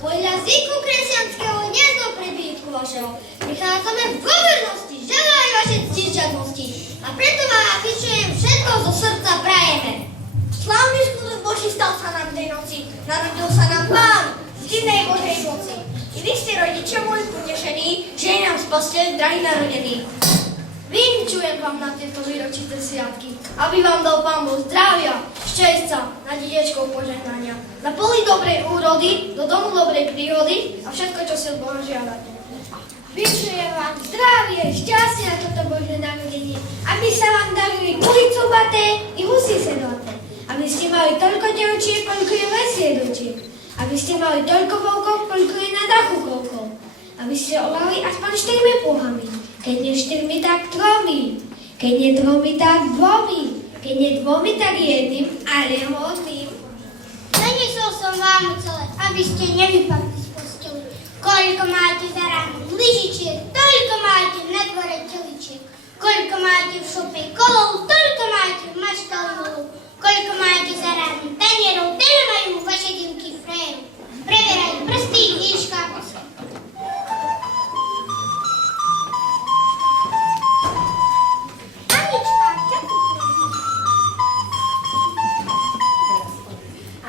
Podľa zvyku kresťanského nie do prebítku vašeho. Prichádzame v governosti, želaj vaše ctižiadnosti. A preto vám vyčujem všetko zo srdca prajeme. Slávny skutok Boží stal sa nám tej noci. Narodil sa nám Pán v divnej Božej moci. I vy ste rodičia môj potešení, že je nám spasiteľ drahý narodený. Vinčujem vám na tieto výročité sviatky, aby vám dal Pán Boh zdravia, šťastia, na dediečkov požehnania, na poli dobrej úrody, do domu dobrej príhody a všetko, čo si od Boha žiadate. Vinčujem vám zdravie, šťastie na toto Božie narodenie, aby sa vám darili kury cubaté i husy sedlaté, aby ste mali toľko devčiek, koľko je vesiedočiek, aby ste mali toľko volkov, koľko je na dachu koľkov, aby ste olali aspoň 4 púhami. Keď nie 4, tak 3. Keď nie 3, tak 2. Keď nie 2, tak 1, ale 8. Zanesol som vám celé, aby ste nevypadli z posteli. Koľko máte za ráno lyžičiek, toľko máte na dvore teličiek. Koľko máte v šope kolov, toľko máte v maškali volov. Koľko máte za ráno tanierov, teda majú vaše divky frajerov. Preverajú prsty, výška.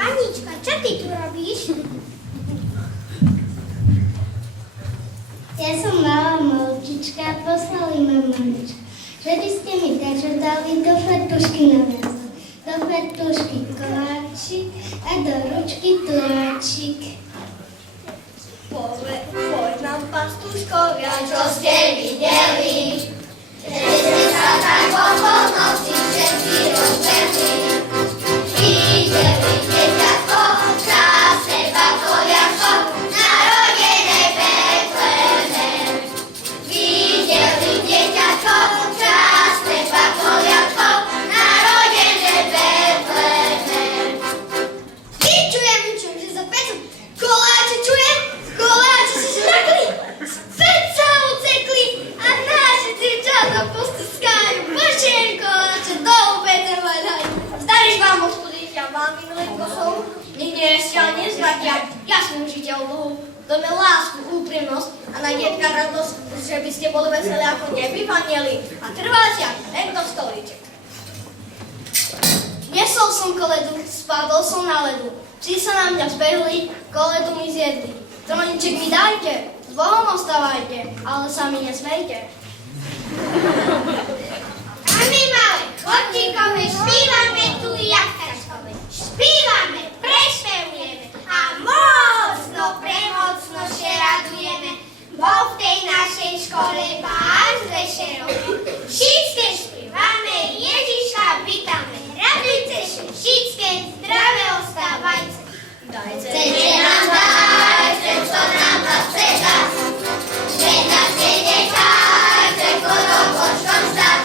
Anička, čo ty tu robíš? Ja som malá malčička a poslali ma mamička, že by ste mi takže dali do fartušky na väzo. Do fartušky koláčik a do ručky tláčik. Poď nám, pastuškovia, čo ste videli, že ste sa tak po polnoci všetci rozbehli. Videli dieťatko, krásne batoliatko, narodené Betlehem. Videli dieťatko, krásne batoliatko, narodené Betlehem. Vyčujem, že za pecom koláče čujem, koláče si zmrkli, späť sa ucekli a naše dievčatá postiskajú. Božien koláče do opäť hľadajú. Zdaríš vám, hospodícia, vám minulý kosov, nech nie ešte ani nezvratia jasným žiteľ Bohu. To je lásku, úprimnosť a na dietka radosť, že by ste boli veselí ako neby vanieli a trváte ako tento stolíček. Nesol som koledu, spadol som na ledu. Psi sa na mňa zbehli, koledu mi zjedli. Troniček mi dajte, s Bohom ostávajte, ale sami nesmejte. A my malé chodníkové spívame tu jachtačkové. Spívame, prespevujeme a mocno, premocno še radujeme. Bo v tej našej škole vás vešerové. Všetké spívame, Ježiša vítame. Radujte še, všetké zdravé ostávajte. Chcete nám dajte, čo nám vás chce dať. Že nás nenechajte, kodom božkom zdať.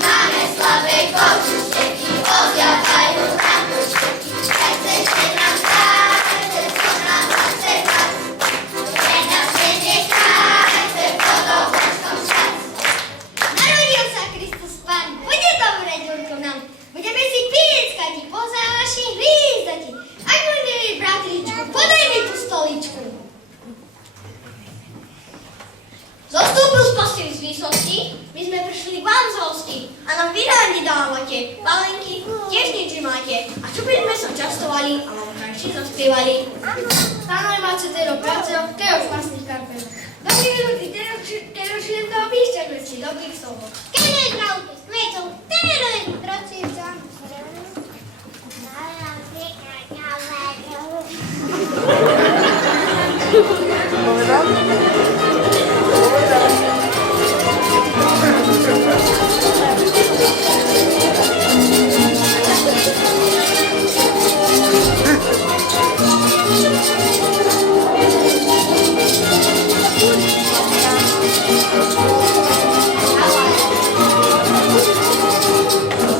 Máme slabé kočušteky, ozjadajú nám kočteky. Aj chcete nám dajte, čo nám vás chce dať. Že nás nenechajte, kodom božkom zdať. Narodil sa Kristus Pán, bude dobre, Ďurko, nám. Budeme si pieskať i poza vaši hvízdati. Ak môj milý bratričku, podaj mi tú stoličku. Zostúpil z posteli z výsosti, my sme prišli k vám z hosti a nám vydáni dávate, palenky, tiež nič máte. A čo by sme sa častovali a vám krajšie zaspievali. Pánoj máte tero práce, tero v vlastných karpenoch. Dobrý ľudí, tero šliem do obíšťa veci, dobrých slovo. Kene zdravke, smecov, tero je troci za.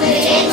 Zrejme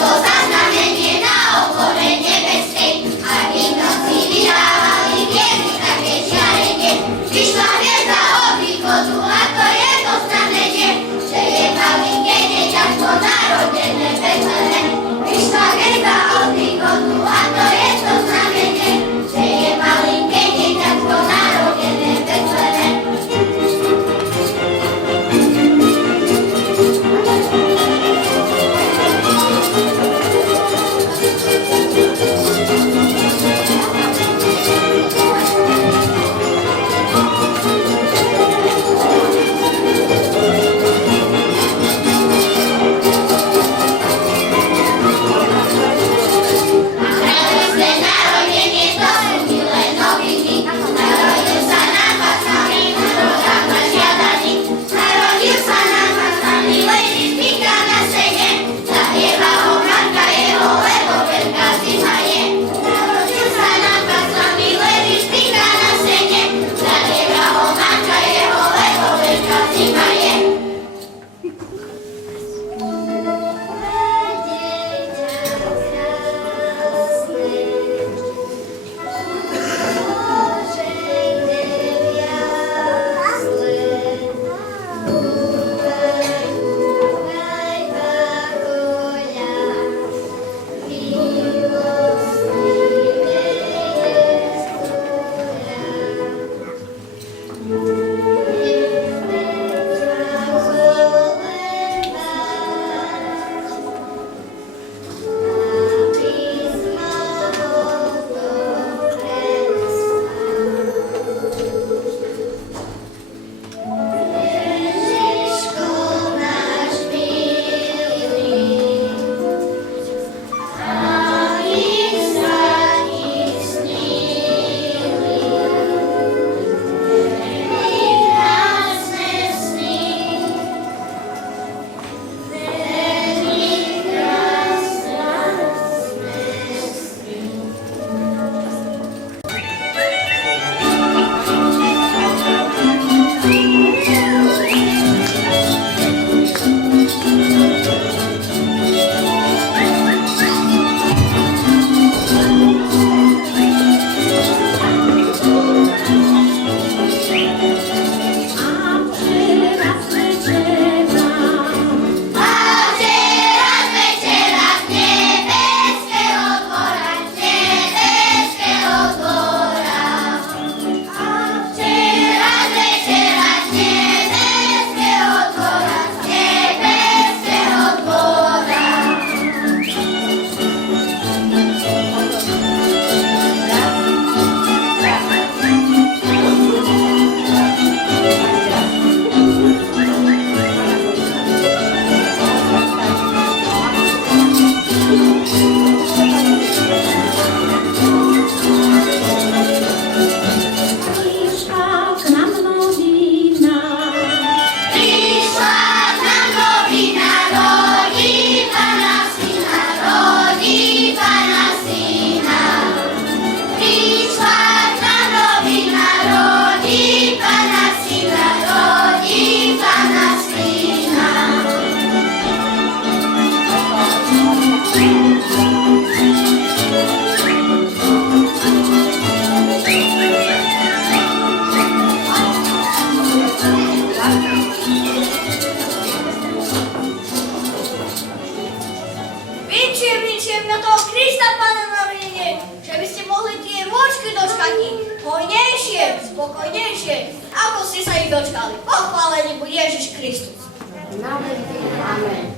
Napíšem na toho Krista Pána narodenie, že by ste mohli tie môčky dočkať hojnejšie, spokojnejšie, ako ste sa ich dočkali. Pochválený buď Ježiš Kristus. Amen.